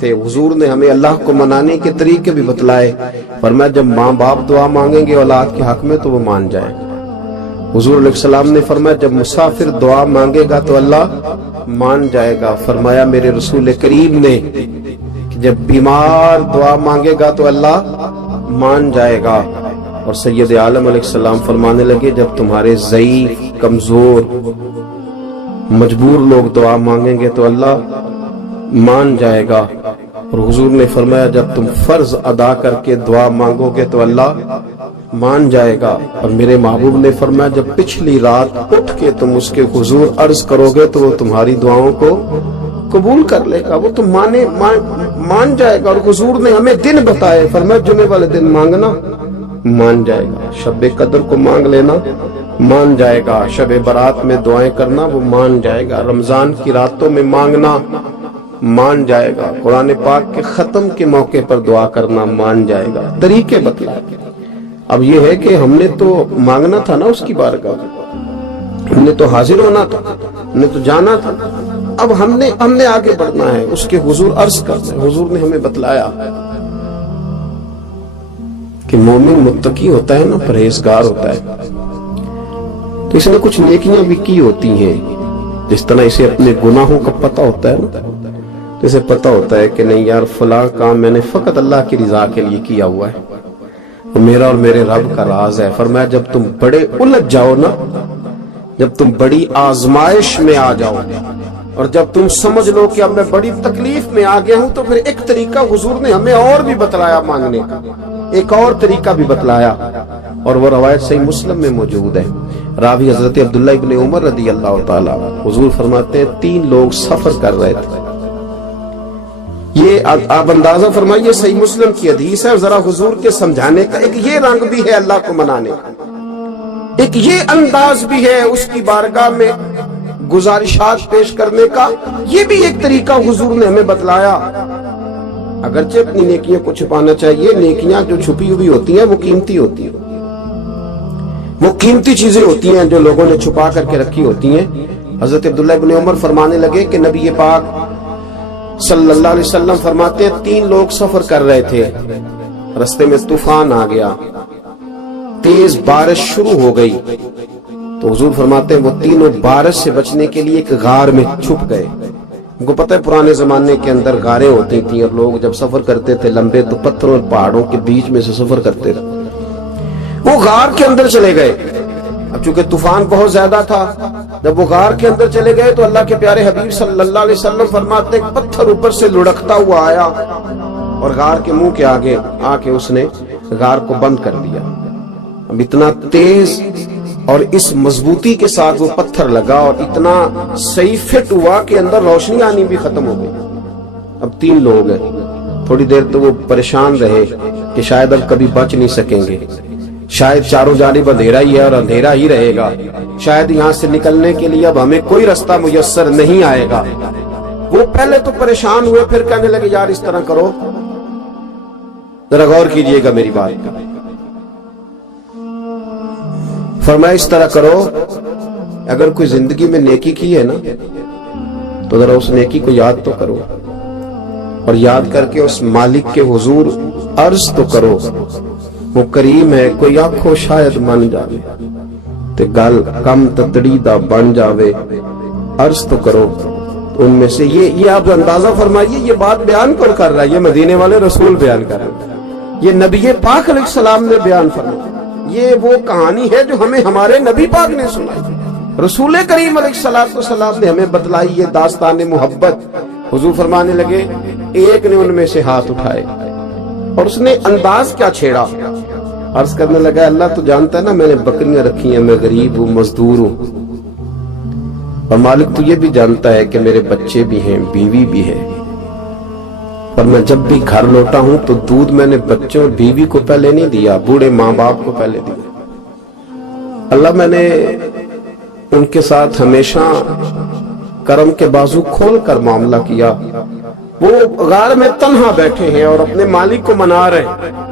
تھے۔ حضور نے ہمیں اللہ کو منانے کے طریقے بھی بتلائے، فرمایا جب ماں باپ دعا مانگیں گے اولاد کے حق میں تو وہ مان جائے گا۔ حضور علیہ السلام نے فرمایا جب مسافر دعا مانگے گا تو اللہ مان جائے گا۔ فرمایا میرے رسول کریم نے کہ جب بیمار دعا مانگے گا تو اللہ مان جائے گا۔ اور سید عالم علیہ السلام فرمانے لگے جب تمہارے ضعیف، کمزور، مجبور لوگ دعا مانگیں گے تو اللہ مان جائے گا۔ اور حضور نے فرمایا جب تم فرض ادا کر کے دعا مانگو گے تو اللہ مان جائے گا۔ اور میرے محبوب نے فرمایا جب پچھلی رات اٹھ کے تم اس کے حضور عرض کرو گے تو وہ تمہاری دعاؤں کو قبول کر لے گا، وہ تم مان جائے گا۔ اور حضور نے ہمیں دن بتائے، فرمایا جمعے والے دن مانگنا مان جائے گا، شب قدر کو مانگ لینا مان جائے گا، شب برات میں دعائیں کرنا وہ مان جائے گا، رمضان کی راتوں میں مانگنا مان جائے گا، قرآن پاک کے ختم کے موقع پر دعا کرنا مان جائے گا۔ طریقے بتلائے۔ اب یہ ہے کہ ہم نے تو مانگنا تھا نا اس کی بارگاہ، ہم نے تو حاضر ہونا تھا، ہم نے تو جانا تھا، اب ہم نے آگے بڑھنا ہے، اس کے حضور عرض کرنا ہے۔ حضور نے ہمیں بتلایا کہ مومن متقی ہوتا ہے نا، پرہیزگار ہوتا ہے، تو اس نے کچھ نیکیاں بھی کی ہوتی ہیں، جس طرح اسے اپنے گناہوں کا پتہ ہوتا ہے نا، تو اسے پتہ ہوتا ہے کہ نہیں یار فلاں کام میں نے فقط اللہ کی رضا کے لیے کیا ہوا ہے، میرا اور میرے رب کا راز ہے۔ فرمایا جب تم بڑے الجھ جاؤ نا، جب تم بڑی آزمائش میں آ جاؤ اور جب تم سمجھ لو کہ اب میں بڑی تکلیف میں آ گیا ہوں، تو پھر ایک طریقہ حضور نے ہمیں اور بھی بتلایا مانگنے کا، ایک اور طریقہ بھی بتلایا، اور وہ روایت صحیح مسلم میں موجود ہے۔ راوی حضرت عبداللہ ابن عمر رضی اللہ تعالیٰ، حضور فرماتے ہیں 3 لوگ سفر کر رہے تھے، یہ آپ اندازہ فرمائیے صحیح مسلم کی حدیث ہے، اور ذرا حضور کے سمجھانے کا ایک یہ رنگ بھی ہے اللہ کو منانے کا، ایک یہ انداز بھی ہے اس کی بارگاہ میں گزارشات پیش کرنے کا، یہ بھی ایک طریقہ حضور نے ہمیں بتلایا۔ اگرچہ اپنی نیکیوں کو چھپانا چاہیے، نیکیاں جو چھپی ہوئی ہوتی ہیں وہ قیمتی ہوتی ہیں، وہ قیمتی چیزیں ہوتی ہیں جو لوگوں نے چھپا کر کے رکھی ہوتی ہیں۔ حضرت عبداللہ ابن عمر فرمانے لگے کہ نبی پاک صلی اللہ علیہ وسلم فرماتے ہیں 3 لوگ سفر کر رہے تھے، رستے میں طوفان آ گیا، تیز بارش شروع ہو گئی، تو حضور فرماتے ہیں وہ تینوں بارش سے بچنے کے لیے ایک غار میں چھپ گئے۔ ان کو پتہ ہے پرانے زمانے کے اندر غاریں ہوتی تھیں، اور لوگ جب سفر کرتے تھے لمبے تو پتھروں اور پہاڑوں کے بیچ میں سے سفر کرتے تھے، وہ غار کے اندر چلے گئے۔ اب چونکہ طوفان بہت زیادہ تھا، جب وہ غار کے اندر چلے گئے تو اللہ کے پیارے حبیب صلی اللہ علیہ وسلم فرماتے ہیں پتھر اوپر سے لڑکتا ہوا آیا اور غار کے منہ کے آگے آ کے اس نے غار کو بند کر دیا۔ اب اتنا تیز اور اس مضبوطی کے ساتھ وہ پتھر لگا اور اتنا صحیح فٹ ہوا کہ اندر روشنی آنی بھی ختم ہو گئی۔ اب 3 لوگ ہیں، تھوڑی دیر تو وہ پریشان رہے کہ شاید اب کبھی بچ نہیں سکیں گے، شاید چاروں جانب اندھیرا ہی ہے اور اندھیرا ہی رہے گا، شاید یہاں سے نکلنے کے لیے اب ہمیں کوئی رستہ میسر نہیں آئے گا۔ وہ پہلے تو پریشان ہوئے، پھر کہنے لگے یار اس طرح کرو، ذرا غور کیجئے گا میری بات کا۔ فرمایا اس طرح کرو، اگر کوئی زندگی میں نیکی کی ہے نا تو ذرا اس نیکی کو یاد تو کرو، اور یاد کر کے اس مالک کے حضور عرض تو کرو، وہ کریم ہے، کوئی آنکھوں شاید من جاوے تے گل کم تتڑی دا بن جاوے، عرض تو کرو۔ ان میں سے یہ آپ اندازہ فرمائیے یہ بات بیان کر رہا ہے، یہ مدینے والے رسول بیان کر رہے ہیں، یہ نبی پاک علیہ السلام نے بیان فرمایا، یہ وہ کہانی ہے جو ہمیں ہمارے نبی پاک نے سنائی، رسول کریم علیہ السلام نے ہمیں بتلائی، یہ داستان محبت۔ حضور فرمانے لگے ایک نے ان میں سے ہاتھ اٹھائے اور اس نے انداز کیا چھیڑا، عرض کرنے لگا اللہ تو جانتا ہے نا میں نے بکریاں رکھی ہیں، میں غریب ہوں، مزدور ہوں، اور مالک تو یہ بھی جانتا ہے کہ میرے بچے بھی ہیں، بیوی بھی ہے، اور میں جب بھی گھر لوٹا ہوں تو دودھ میں نے بچوں اور بیوی کو پہلے نہیں دیا، بوڑھے ماں باپ کو پہلے دیا۔ اللہ میں نے ان کے ساتھ ہمیشہ کرم کے بازو کھول کر معاملہ کیا، وہ غار میں تنہا بیٹھے ہیں اور اپنے مالک کو منا رہے ہیں۔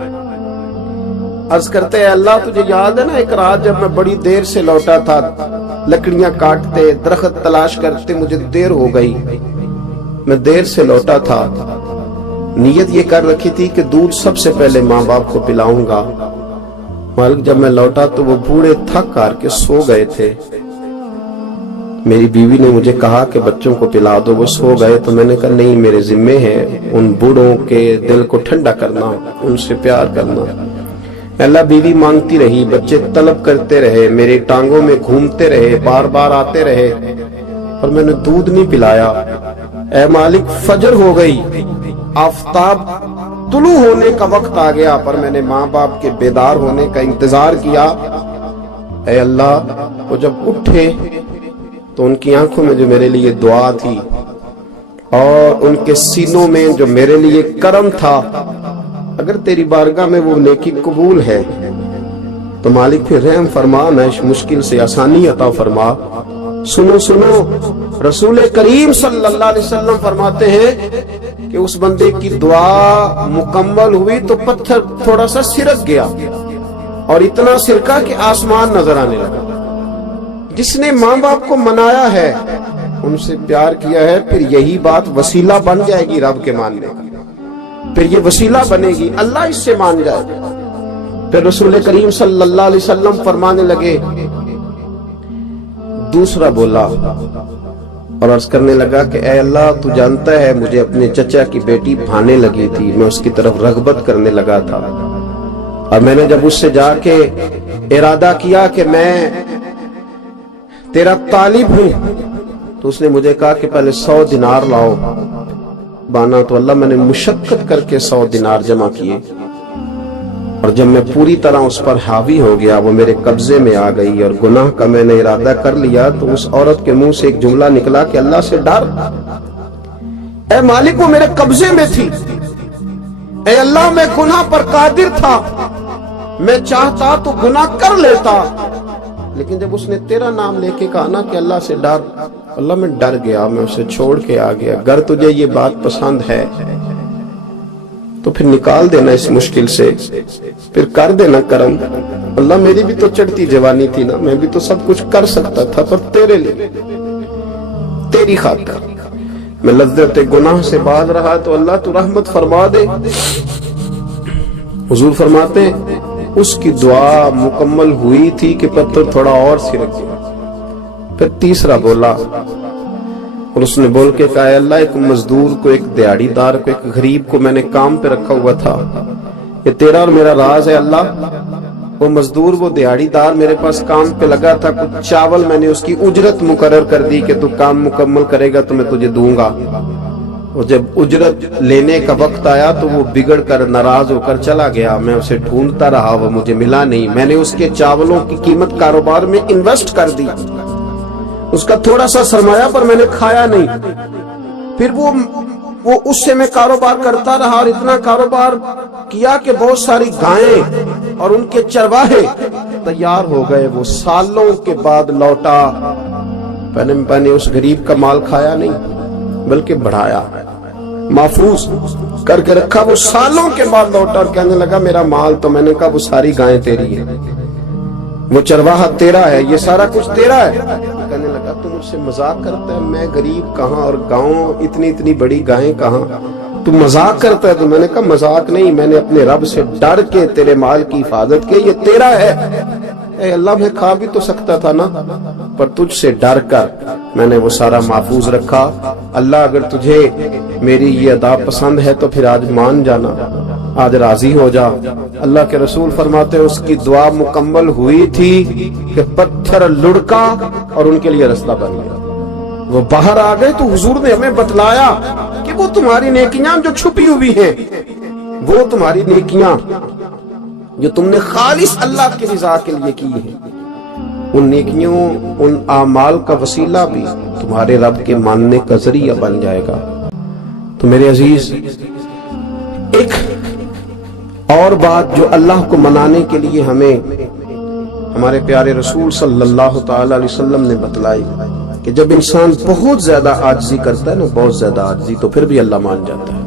عرض کرتے ہیں اللہ تجھے یاد ہے نا ایک رات جب میں بڑی دیر سے لوٹا تھا، لکڑیاں کاٹتے، درخت تلاش کرتے، مجھے دیر ہو گئی، میں دیر سے لوٹا تھا، نیت یہ کر رکھی تھی کہ دودھ سب سے پہلے ماں باپ کو پلاؤں گا۔ مالک جب میں لوٹا تو وہ بوڑھے تھک کر کے سو گئے تھے۔ میری بیوی نے مجھے کہا کہ بچوں کو پلا دو، وہ سو گئے۔ تو میں نے کہا نہیں، میرے ذمے ہے ان بوڑھوں کے دل کو ٹھنڈا کرنا، ان سے پیار کرنا۔ اللہ بیوی مانگتی رہی، بچے طلب کرتے رہے، میری ٹانگوں میں گھومتے رہے، بار بار آتے رہے، اور میں نے دودھ نہیں پلایا۔ اے مالک، فجر ہو گئی، آفتاب طلوع ہونے کا وقت آ گیا، پر میں نے ماں باپ کے بیدار ہونے کا انتظار کیا۔ اے اللہ، وہ جب اٹھے تو ان کی آنکھوں میں جو میرے لیے دعا تھی اور ان کے سینوں میں جو میرے لیے کرم تھا، اگر تیری بارگاہ میں وہ نیکی قبول ہے تو مالک پھر رحم فرما، نہ اس مشکل سے آسانی عطا فرما۔ سنو سنو، رسول کریم صلی اللہ علیہ وسلم فرماتے ہیں کہ اس بندے کی دعا مکمل ہوئی تو پتھر تھوڑا سا سرک گیا، اور اتنا سرکا کہ آسمان نظر آنے لگا۔ جس نے ماں باپ کو منایا ہے، ان سے پیار کیا ہے، پھر یہی بات وسیلہ بن جائے گی رب کے ماننے کا، پھر یہ وسیلہ بنے گی، اللہ اس سے مان جائے گا۔ پھر رسول کریم صلی اللہ علیہ وسلم فرمانے لگے، دوسرا بولا اور عرض کرنے لگا کہ اے اللہ، تو جانتا ہے مجھے اپنے چچا کی بیٹی بھانے لگی تھی، میں اس کی طرف رغبت کرنے لگا تھا، اور میں نے جب اس سے جا کے ارادہ کیا کہ میں تیرا طالب ہوں، تو اس نے مجھے کہا کہ پہلے 100 دینار لاؤ بانا۔ تو اللہ، میں نے مشقت کر کے 100 دینار جمع کیے، اور جب میں پوری طرح اس پر حاوی ہو گیا، وہ میرے قبضے میں آ گئی اور گناہ کا میں نے ارادہ کر لیا، تو اس عورت کے منہ سے ایک جملہ نکلا کہ اللہ سے ڈر۔ اے مالک، وہ میرے قبضے میں تھی، اے اللہ، میں گناہ پر قادر تھا، میں چاہتا تو گناہ کر لیتا، لیکن جب اس نے تیرا نام لے کے کہا نا کہ اللہ سے ڈر، اللہ میں ڈر گیا، میں اسے چھوڑ کے آ گیا۔ اگر تجھے یہ بات پسند ہے تو پھر نکال دینا اس مشکل سے، پھر کر دینا کرم۔ اللہ، میری بھی تو چڑھتی جوانی تھی نا، میں بھی تو سب کچھ کر سکتا تھا، پر تیرے لیے، تیری خاطر میں لذت گناہ سے باز رہا، تو اللہ تو رحمت فرما دے۔ حضور فرماتے ہیں اس کی دعا مکمل ہوئی تھی کہ پتھر تھوڑا اور سرک گیا۔ پھر تیسرا بولا، اور اس نے بول کے کہا، اللہ، ایک مزدور کو، ایک دیہڑی دار کو، ایک غریب کو میں نے کام پہ رکھا ہوا تھا، یہ تیرا اور میرا راز ہے اللہ۔ وہ مزدور، وہ دیہڑی دار میرے پاس کام پہ لگا تھا، کچھ چاول میں نے اس کی اجرت مقرر کر دی کہ تو کام مکمل کرے گا تو میں تجھے دوں گا۔ اور جب اجرت لینے کا وقت آیا تو وہ بگڑ کر ناراض ہو کر چلا گیا، میں اسے ڈھونڈتا رہا، وہ مجھے ملا نہیں۔ میں نے اس کے چاولوں کی قیمت کاروبار میں انویسٹ کر دی، اس کا تھوڑا سا سرمایہ، پر میں نے کھایا نہیں۔ پھر وہ اس سے میں کاروبار کرتا رہا، اور اتنا کاروبار کیا کہ بہت ساری گائیں اور ان کے چرواہے تیار ہو گئے۔ وہ سالوں کے بعد لوٹا، میں نے اس غریب کا مال کھایا نہیں بلکہ بڑھایا، محفوظ کر کے رکھا۔ وہ سالوں کے بعد لوٹا اور کہنے لگا میرا مال، تو میں نے کہا وہ ساری گائیں تیری ہیں، وہ چرواہا تیرا ہے، یہ سارا کچھ تیرا ہے۔ کہنے لگا تو مجھ سے مذاق کرتا ہے، میں غریب کہاں اور گاؤں اتنی بڑی گائیں کہاں، تو مذاق کرتا ہے۔ تو میں نے کہا مذاق نہیں، میں نے اپنے رب سے ڈر کے تیرے مال کی حفاظت کی، یہ تیرا ہے۔ اے اللہ، میں کھا بھی تو سکتا تھا نا، پر تجھ سے ڈر کر میں نے وہ سارا محفوظ رکھا۔ اللہ، اگر تجھے میری یہ ادا پسند ہے تو پھر آج مان جانا، آج راضی ہو جا۔ اللہ کے رسول فرماتے ہیں اس کی دعا مکمل ہوئی تھی کہ پتھر لڑکا اور ان کے لیے رستہ بن گیا۔ وہ باہر آ گئے تو حضور نے ہمیں بتلایا کہ وہ تمہاری نیکیاں جو چھپی ہوئی ہیں، وہ تمہاری نیکیاں جو تم نے خالص اللہ کی رضا کے لیے کی ہیں، ان نیکیوں، ان اعمال کا وسیلہ بھی تمہارے رب کے ماننے کا ذریعہ بن جائے گا۔ تو میرے عزیز، ایک اور بات جو اللہ کو منانے کے لیے ہمیں ہمارے پیارے رسول صلی اللہ تعالی علیہ وسلم نے بتلائی کہ جب انسان بہت زیادہ عاجزی کرتا ہے نا، بہت زیادہ عاجزی، تو پھر بھی اللہ مان جاتا ہے۔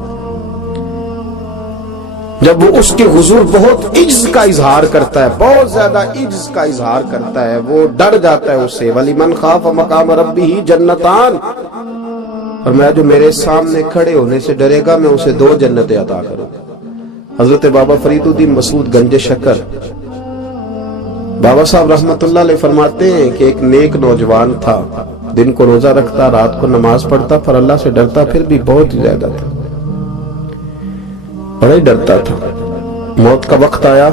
جب وہ اس کے حضور بہت عجز کا اظہار کرتا ہے، بہت زیادہ عجز کا اظہار کرتا ہے، وہ ڈر جاتا ہے اس سے۔ وَلِمَنْ خَافَ مَقَامَ رَبِّهِ جَنَّتَانِ، اور میں جو میرے سامنے کھڑے ہونے سے ڈرے گا میں اسے 2 جنتیں عطا کروں گا۔ حضرت بابا فرید الدین مسعود گنج شکر بابا صاحب رحمت اللہ علیہ فرماتے ہیں کہ ایک نیک نوجوان تھا، دن کو روزہ رکھتا، رات کو نماز پڑھتا، پر اللہ سے ڈرتا پھر بھی بہت ہی زیادہ تھا، بڑا ہی ڈرتا تھا۔ موت کا وقت آیا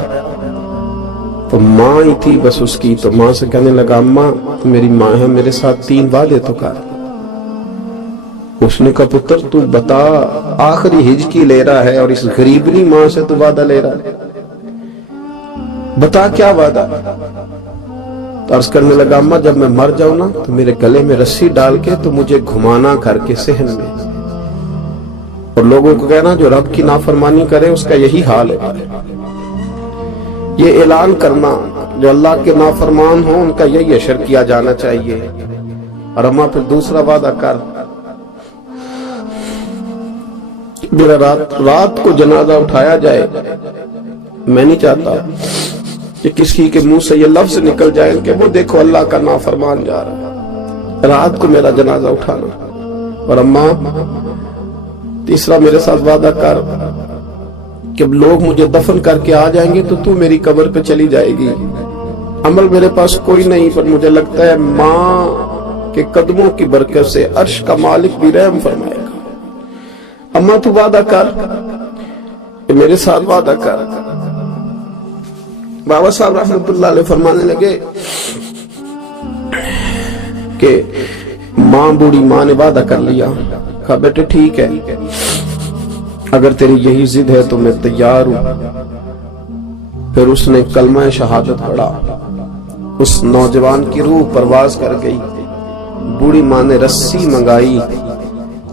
تو ماں ہی تھی بس اس کی، تو ماں سے کہنے لگا اماں میری ماں ہے، میرے ساتھ 3 وعدے تو کر۔ اس نے کہا پتر تو بتا، آخری ہجکی لے رہا ہے اور اس غریبنی ماں سے تو وعدہ لے رہا ہے، بتا کیا وعدہ؟ تو عرض کرنے لگا اماں جب میں مر جاؤں نا تو میرے گلے میں رسی ڈال کے تو مجھے گھمانا گھر کے صحن میں، اور لوگوں کو کہنا جو رب کی نافرمانی کرے اس کا یہی حال ہے۔ یہ اعلان کرنا جو اللہ کے نافرمان ہوں ان کا یہی اشر کیا جانا چاہیے۔ اور اماں پھر دوسرا وعدہ کر، میرا رات کو جنازہ اٹھایا جائے، میں نہیں چاہتا کہ کسی کے منہ سے یہ لفظ نکل جائے کہ وہ دیکھو اللہ کا نافرمان جا رہا ہے، رات کو میرا جنازہ اٹھانا۔ اور اماں تیسرا میرے ساتھ وعدہ کر کہ لوگ مجھے دفن کر کے آ جائیں گے تو میری قبر پہ چلی جائے گی، عمل میرے پاس کوئی نہیں، پر مجھے لگتا ہے ماں کے قدموں کی برکت سے عرش کا مالک بھی رحم فرمائے گا۔ اماں تو وعدہ کر کہ میرے ساتھ وعدہ کر۔ بابا صاحب رحمت اللہ علیہ فرمانے لگے کہ ماں بوڑھی ماں نے وعدہ کر لیا، کہا بیٹے ٹھیک ہے اگر تیری یہی ضد ہے تو میں تیار ہوں۔ پھر اس نے کلمہ شہادت پڑھا، اس نوجوان کی روح پرواز کر گئی، بوڑھی ماں نے رسی منگائی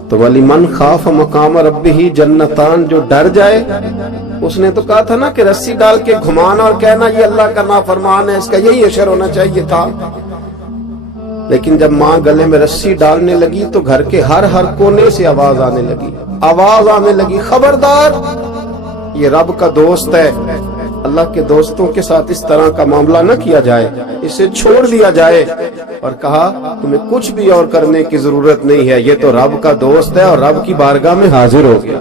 تو وَلِمَنْ خَافَ مَقَامَ رَبِّهِ جنتان، جو ڈر جائے، اس نے تو کہا تھا نا کہ رسی ڈال کے گھمانا اور کہنا یہ اللہ کا نافرمان ہے، اس کا یہی اشر ہونا چاہیے تھا۔ لیکن جب ماں گلے میں رسی ڈالنے لگی تو گھر کے ہر کونے سے آواز آنے لگی، خبردار یہ رب کا دوست ہے، اللہ کے دوستوں کے ساتھ اس طرح کا معاملہ نہ کیا جائے، اسے چھوڑ دیا جائے۔ اور کہا تمہیں کچھ بھی اور کرنے کی ضرورت نہیں ہے، یہ تو رب کا دوست ہے اور رب کی بارگاہ میں حاضر ہو گیا۔